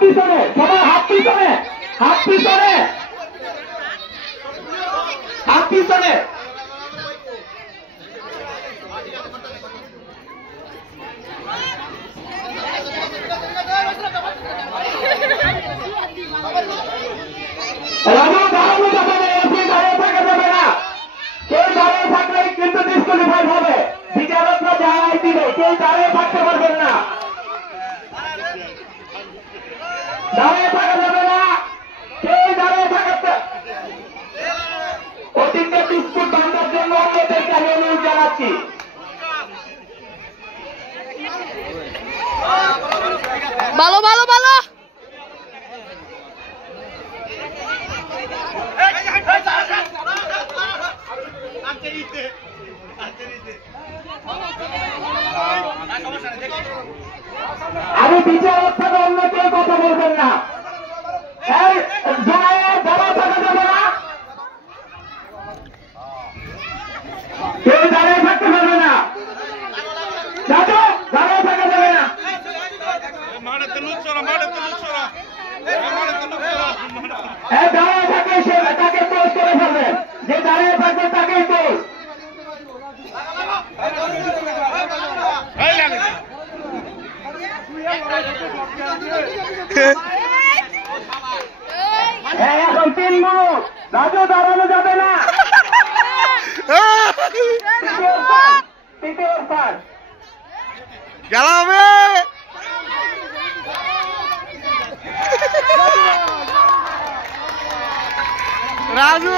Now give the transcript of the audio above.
পিছনে, সবাই হাত পিছনে, হাত পিছনে, হাত পিছনে। রাজু দাঁড়ানো যাবে না, এসি দাঁড়িয়ে থাকা যাবে না। কেউ দাঁড়িয়ে থাকলে কিন্তু ডিসকুয়ালিফাই হবে। বিচারকরা জানাই দিবে, কেউ দাঁড়িয়ে থাকতে পারবেন না, দাঁড়িয়ে থাকা যাবে না, কেউ দাঁড়িয়ে থাকতে। অতীতে বিস্কুট ভাঙার জন্য অন্যদেরকে আমি অনুরোধ জানাচ্ছি। ভালো ভালো ভালো আমি বিচারক থেকে অন্য কেউ কথা বলবেন না, দাঁড়া থাকা যাবে না, কেউ দাঁড়িয়ে থাকতে পারবে না, দাদু দাঁড়িয়ে থাকা যাবে না। দাঁড়িয়ে থাকলে সে তাকে পোস্ট করে ফেলবেন, যে দাঁড়িয়ে থাকবে তাকেই পোস্ট। এখন 3 মিনিট, রাজু দাঁড়ানো যাবে না। গেলামে রাজু